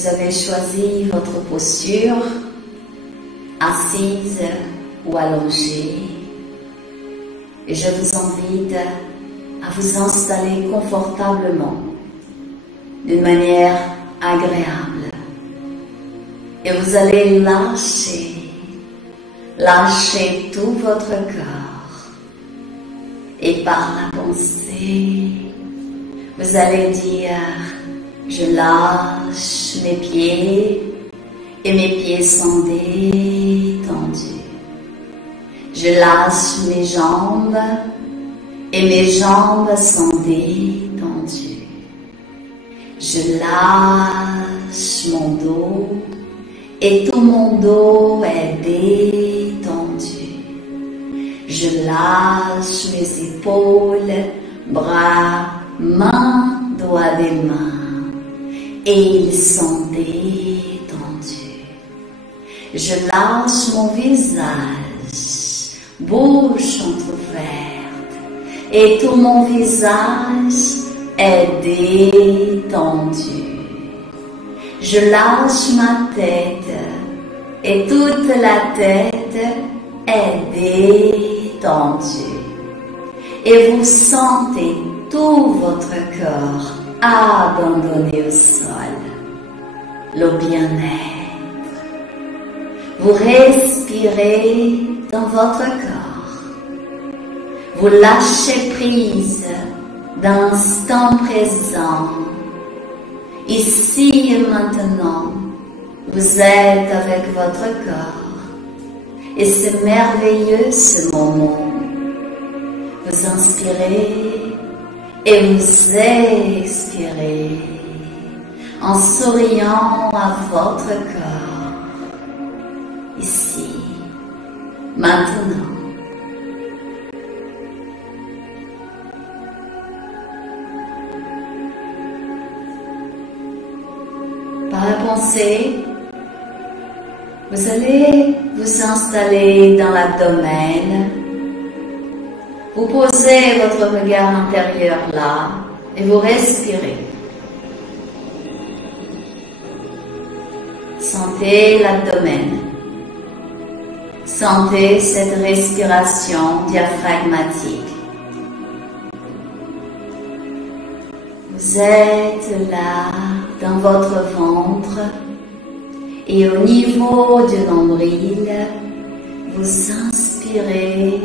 Vous avez choisi votre posture, assise ou allongée. Et je vous invite à vous installer confortablement, d'une manière agréable. Et vous allez lâcher tout votre corps. Et par la pensée, vous allez dire, je lâche mes pieds et mes pieds sont détendus. Je lâche mes jambes et mes jambes sont détendues. Je lâche mon dos et tout mon dos est détendu. Je lâche mes épaules, bras, mains, doigts des mains et ils sont détendus. Je lâche mon visage, bouche entrouverte et tout mon visage est détendu. Je lâche ma tête et toute la tête est détendue. Et vous sentez tout votre corps abandonné au sol, le bien-être. Vous respirez dans votre corps. Vous lâchez prise d'instant présent. Ici et maintenant, vous êtes avec votre corps. Et c'est merveilleux ce moment. Vous inspirez et vous expirez en souriant à votre corps. Ici, maintenant. Par la pensée, vous allez vous installer dans l'abdomen. Vous posez votre regard intérieur là et vous respirez. Sentez l'abdomen. Sentez cette respiration diaphragmatique. Vous êtes là dans votre ventre et au niveau du nombril, vous inspirez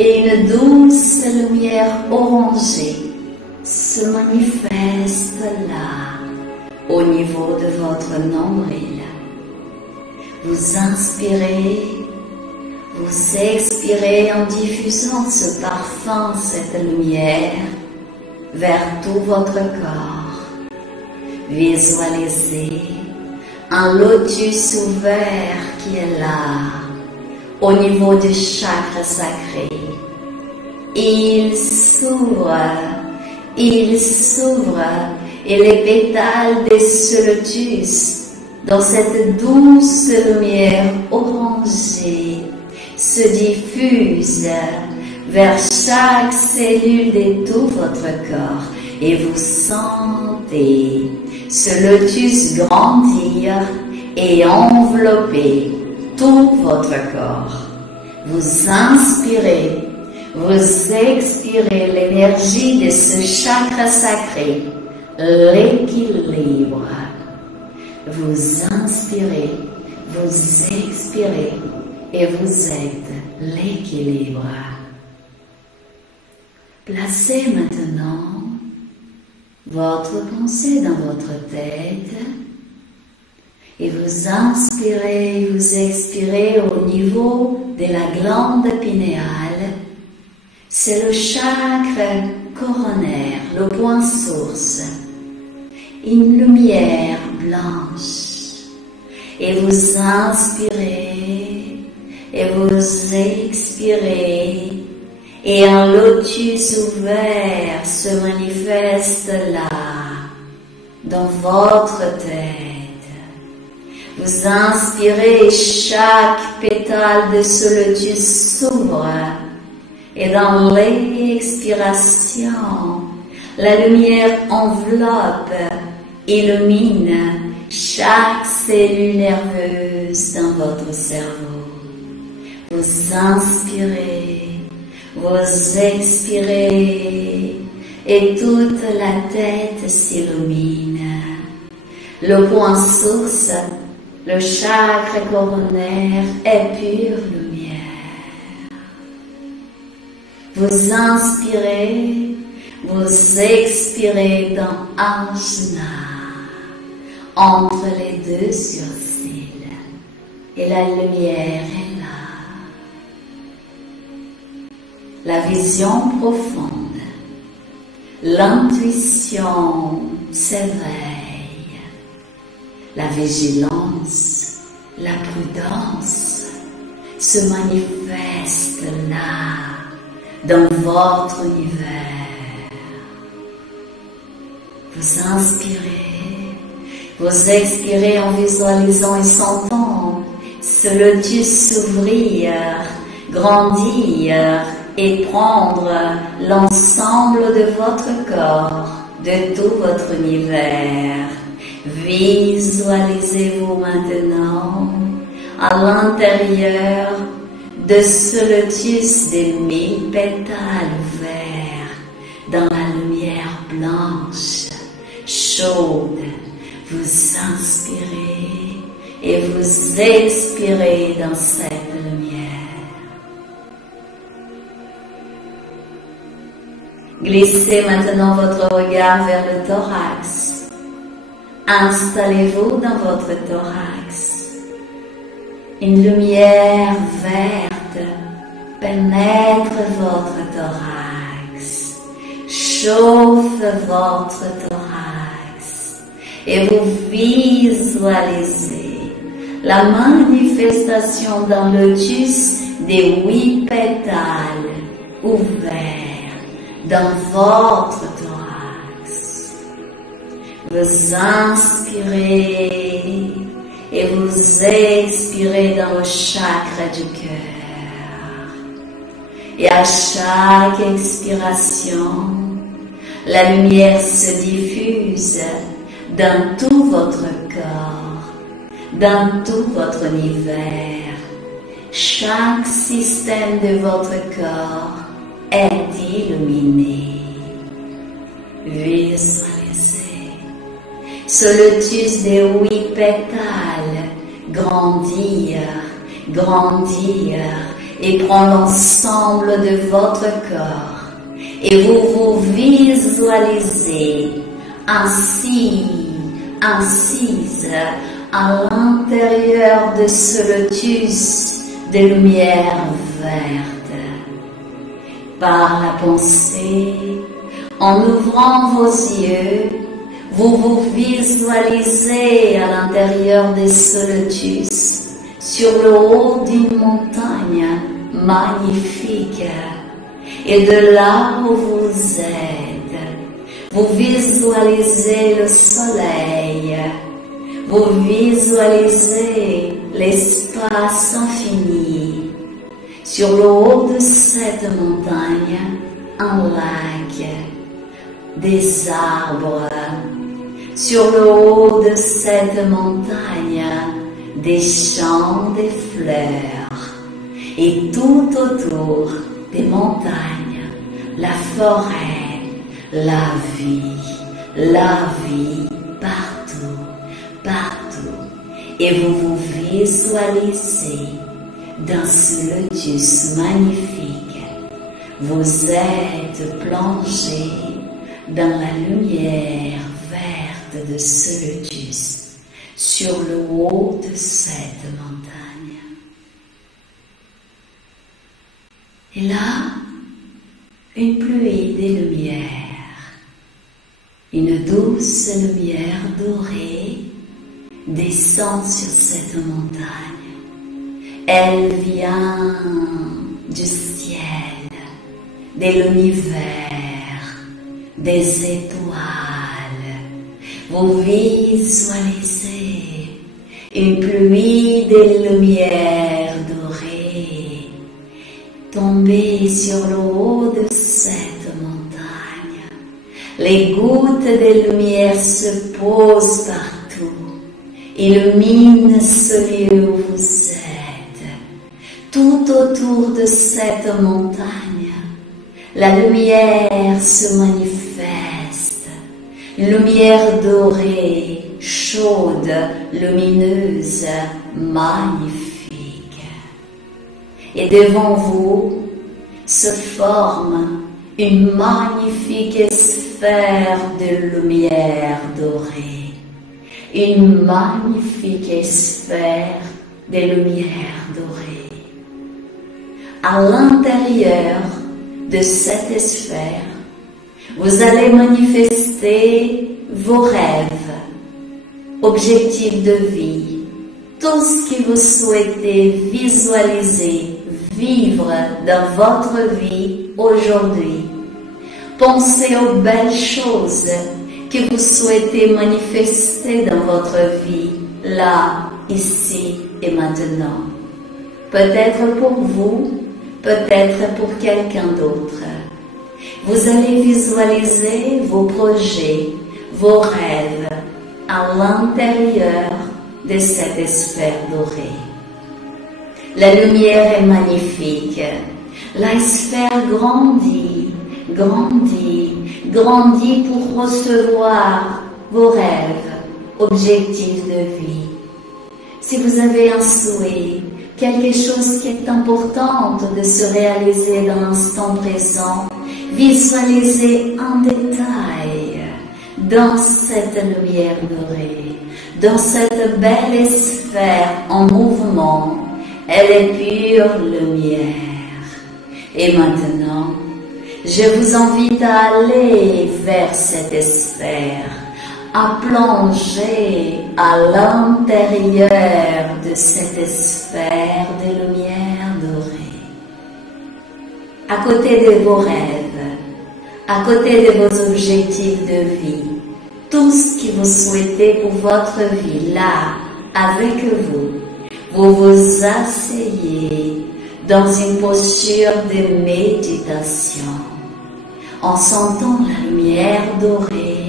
et une douce lumière orangée se manifeste là, au niveau de votre nombril. Vous inspirez, vous expirez en diffusant ce parfum, cette lumière, vers tout votre corps. Visualisez un lotus ouvert qui est là, au niveau du chakra sacré. Il s'ouvre, et les pétales de ce lotus, dans cette douce lumière orangée, se diffusent vers chaque cellule de tout votre corps. Et vous sentez ce lotus grandir et envelopper tout votre corps. Vous inspirez, vous expirez l'énergie de ce chakra sacré, l'équilibre. Vous inspirez, vous expirez et vous êtes l'équilibre. Placez maintenant votre pensée dans votre tête et vous inspirez, vous expirez au niveau de la glande pinéale. C'est le chakra coronaire, le point source. Une lumière blanche. Et vous inspirez et vous expirez. Et un lotus ouvert se manifeste là, dans votre tête. Vous inspirez, chaque pétale de ce lotus s'ouvre. Et dans l'expiration, la lumière enveloppe, illumine chaque cellule nerveuse dans votre cerveau. Vous inspirez, vous expirez et toute la tête s'illumine. Le point source, le chakra coronaire est pure lumière. Vous inspirez, vous expirez dans Ajna, entre les deux sourcils, et la lumière est là. La vision profonde, l'intuition s'éveille, la vigilance, la prudence se manifeste là, dans votre univers. Vous inspirez, vous expirez en visualisant et sentant ce lotus s'ouvrir, grandir et prendre l'ensemble de votre corps, de tout votre univers. Visualisez-vous maintenant à l'intérieur de ce lotus des 1000 pétales ouverts dans la lumière blanche, chaude. Vous inspirez et vous expirez dans cette lumière. Glissez maintenant votre regard vers le thorax. Installez-vous dans votre thorax. Une lumière verte pénètre votre thorax, chauffe votre thorax et vous visualisez la manifestation d'un lotus des 8 pétales ouverts dans votre thorax. Vous inspirez et vous expirez dans le chakra du cœur. Et à chaque expiration, la lumière se diffuse dans tout votre corps, dans tout votre univers. Chaque système de votre corps est illuminé. Visualisez ce lotus des 8 pétales grandir, grandir et prendre l'ensemble de votre corps. Et vous vous visualisez ainsi, assise à l'intérieur de ce lotus de lumière verte. Par la pensée, en ouvrant vos yeux, vous vous visualisez à l'intérieur de ce lotus, sur le haut d'une montagne magnifique. Et de là où vous êtes, vous visualisez le soleil, vous visualisez l'espace infini. Sur le haut de cette montagne, un lac, des arbres. Sur le haut de cette montagne, des champs, des fleurs. Et tout autour des montagnes, la forêt, la vie partout, partout. Et vous vous visualisez dans ce lotus magnifique. Vous êtes plongé dans la lumière verte de ce lotus, sur le haut de cette montagne. Et là, une pluie de lumière, une douce lumière dorée descend sur cette montagne. Elle vient du ciel, de l'univers, des étoiles. Vous visualisez une pluie de lumière dorée tomber sur le haut de cette montagne. Les gouttes de lumière se posent partout, illumine ce lieu où vous êtes. Tout autour de cette montagne, la lumière se manifeste, une lumière dorée, chaude, lumineuse, magnifique. Et devant vous se forme une magnifique sphère de lumière dorée, une magnifique sphère de lumière dorée. À l'intérieur de cette sphère, vous allez manifester vos rêves, objectifs de vie, tout ce que vous souhaitez visualiser, vivre dans votre vie aujourd'hui. Pensez aux belles choses que vous souhaitez manifester dans votre vie, là, ici et maintenant. Peut-être pour vous, peut-être pour quelqu'un d'autre. Vous allez visualiser vos projets, vos rêves à l'intérieur de cette sphère dorée. La lumière est magnifique. La sphère grandit, grandit, grandit pour recevoir vos rêves, objectifs de vie. Si vous avez un souhait, quelque chose qui est important de se réaliser dans l'instant présent, visualisez en détail dans cette lumière dorée, dans cette belle sphère en mouvement. Elle est pure lumière. Et maintenant, je vous invite à aller vers cette sphère, à plonger à l'intérieur de cette sphère de lumière dorée. À côté de vos rêves, à côté de vos objectifs de vie, tout ce que vous souhaitez pour votre vie, là, avec vous, vous vous asseyez dans une posture de méditation, en sentant la lumière dorée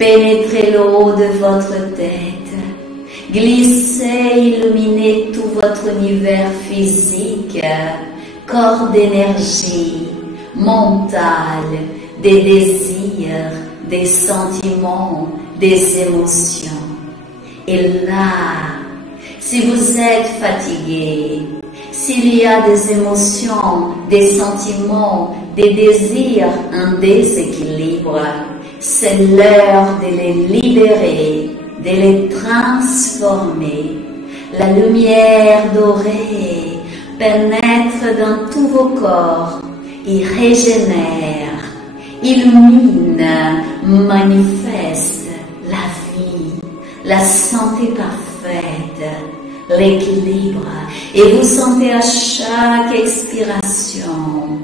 pénétrer le haut de votre tête, glisser, illuminer tout votre univers physique, corps d'énergie, mental, des désirs, des sentiments, des émotions. Et là, si vous êtes fatigué, s'il y a des émotions, des sentiments, des désirs, un déséquilibre, c'est l'heure de les libérer, de les transformer. La lumière dorée pénètre dans tous vos corps, il régénère, illumine, manifeste la vie, la santé parfaite, l'équilibre, et vous sentez à chaque expiration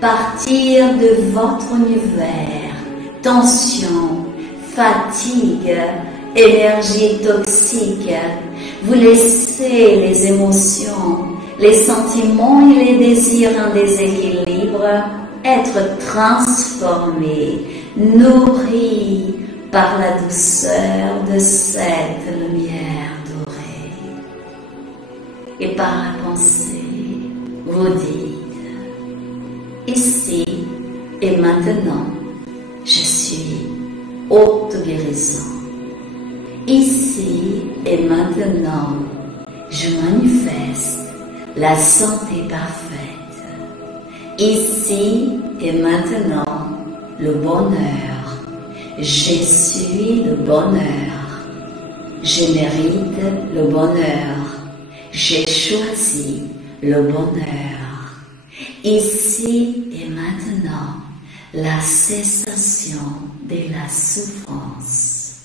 partir de votre univers tension, fatigue, énergie toxique. Vous laissez les émotions, les sentiments et les désirs en déséquilibre être transformés, nourris par la douceur de cette lumière dorée. Et par la pensée, vous dites, ici et maintenant, je suis haute guérison. Ici et maintenant, je manifeste la santé parfaite. Ici et maintenant, le bonheur. Je suis le bonheur. Je mérite le bonheur. J'ai choisi le bonheur. Ici et maintenant, la cessation de la souffrance,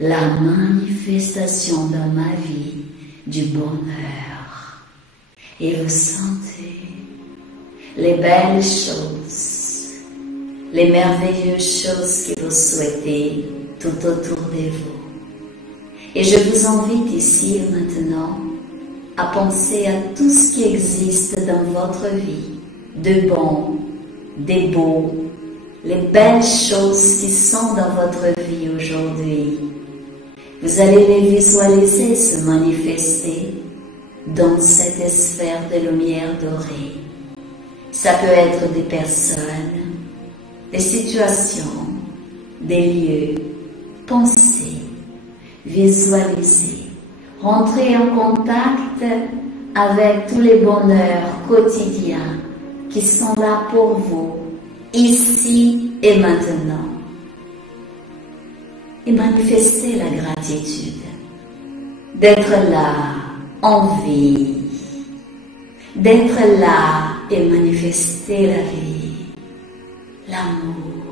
la manifestation dans ma vie du bonheur. Et vous sentez les belles choses, les merveilleuses choses que vous souhaitez tout autour de vous. Et je vous invite ici et maintenant à penser à tout ce qui existe dans votre vie, de bon, des beaux, les belles choses qui sont dans votre vie aujourd'hui. Vous allez les visualiser se manifester dans cette sphère de lumière dorée. Ça peut être des personnes, des situations, des lieux, pensées, visualiser, rentrer en contact avec tous les bonheurs quotidiens qui sont là pour vous, ici et maintenant. Et manifester la gratitude d'être là en vie, d'être là et manifester la vie, l'amour.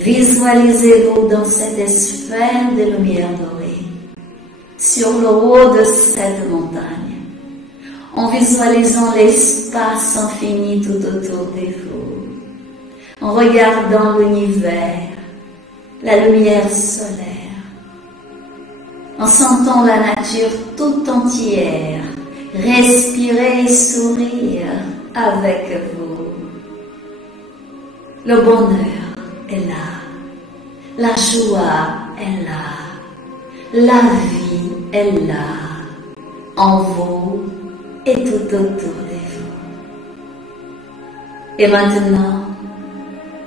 Visualisez-vous dans cette sphère de lumière dorée, sur le haut de cette montagne, en visualisant l'espace infini tout autour de vous, en regardant l'univers, la lumière solaire, en sentant la nature tout entière, respirer et sourire avec vous. Le bonheur est là, la joie est là, la vie est là, en vous et tout autour de vous. Et maintenant,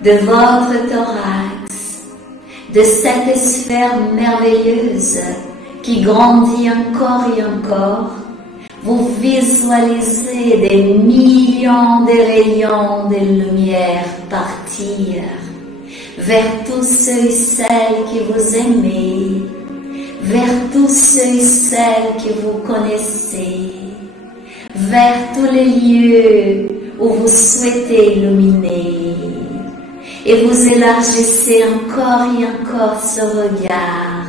de votre thorax, de cette sphère merveilleuse qui grandit encore et encore, vous visualisez des millions de rayons de lumière partir vers tous ceux et celles que vous aimez, vers tous ceux et celles que vous connaissez, vers tous les lieux où vous souhaitez illuminer. Et vous élargissez encore et encore ce regard.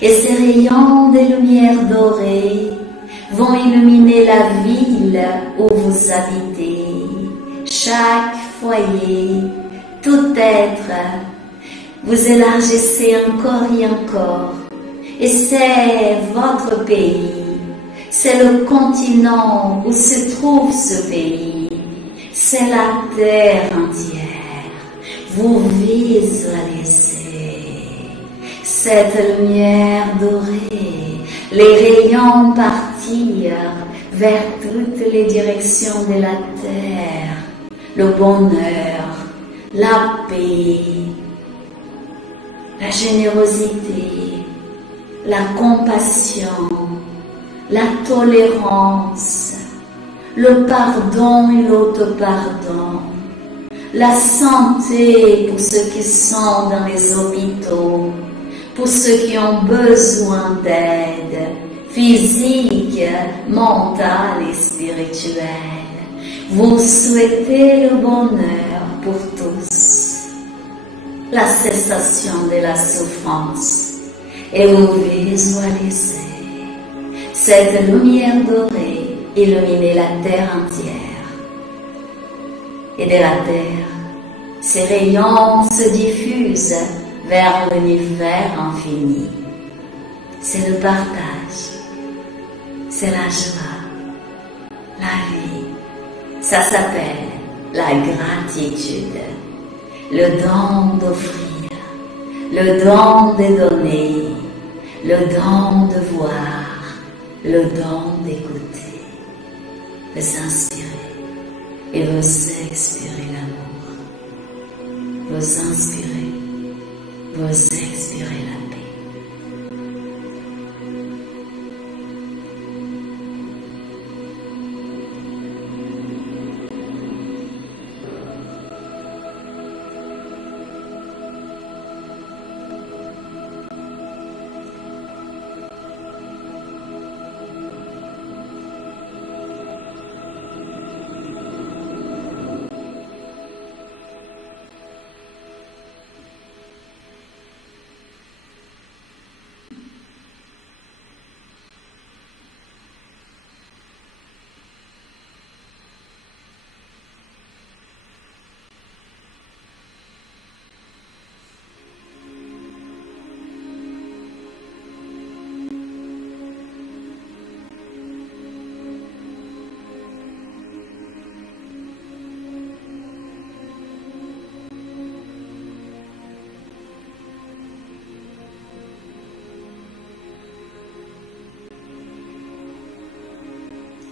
Et ces rayons de lumière dorée vont illuminer la ville où vous habitez, chaque foyer, tout être. Vous élargissez encore et encore. Et c'est votre pays. C'est le continent où se trouve ce pays. C'est la terre entière. Vous visualisez cette lumière dorée, les rayons partir vers toutes les directions de la terre, le bonheur, la paix, la générosité, la compassion, la tolérance, le pardon et l'autopardon, la santé pour ceux qui sont dans les hôpitaux, pour ceux qui ont besoin d'aide physique, mentale et spirituelle. Vous souhaitez le bonheur pour tous, la cessation de la souffrance, et vous visualisez cette lumière dorée illuminer la terre entière. Et de la terre, ces rayons se diffusent vers l'univers infini. C'est le partage, c'est la joie, la vie. Ça s'appelle la gratitude, le don d'offrir, le don de donner, le don de voir, le don d'écouter, de s'inspirer. Et vous expirez l'amour, vous inspirez, vous expirez la paix.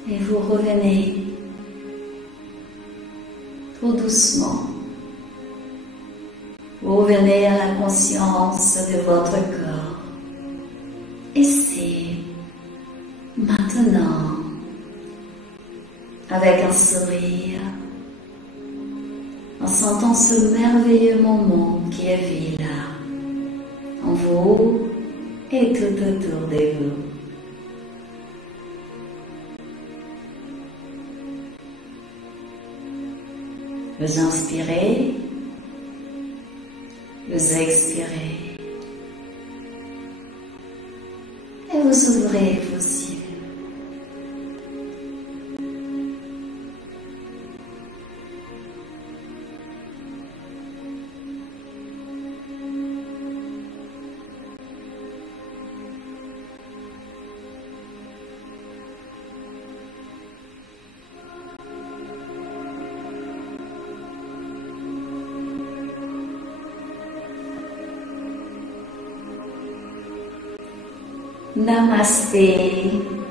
Et vous revenez tout doucement. Vous revenez à la conscience de votre corps. Et c'est maintenant, avec un sourire, en sentant ce merveilleux moment qui est vie là, en vous et tout autour de vous. Vous inspirez, vous expirez et vous ouvrez vos yeux. Namasté.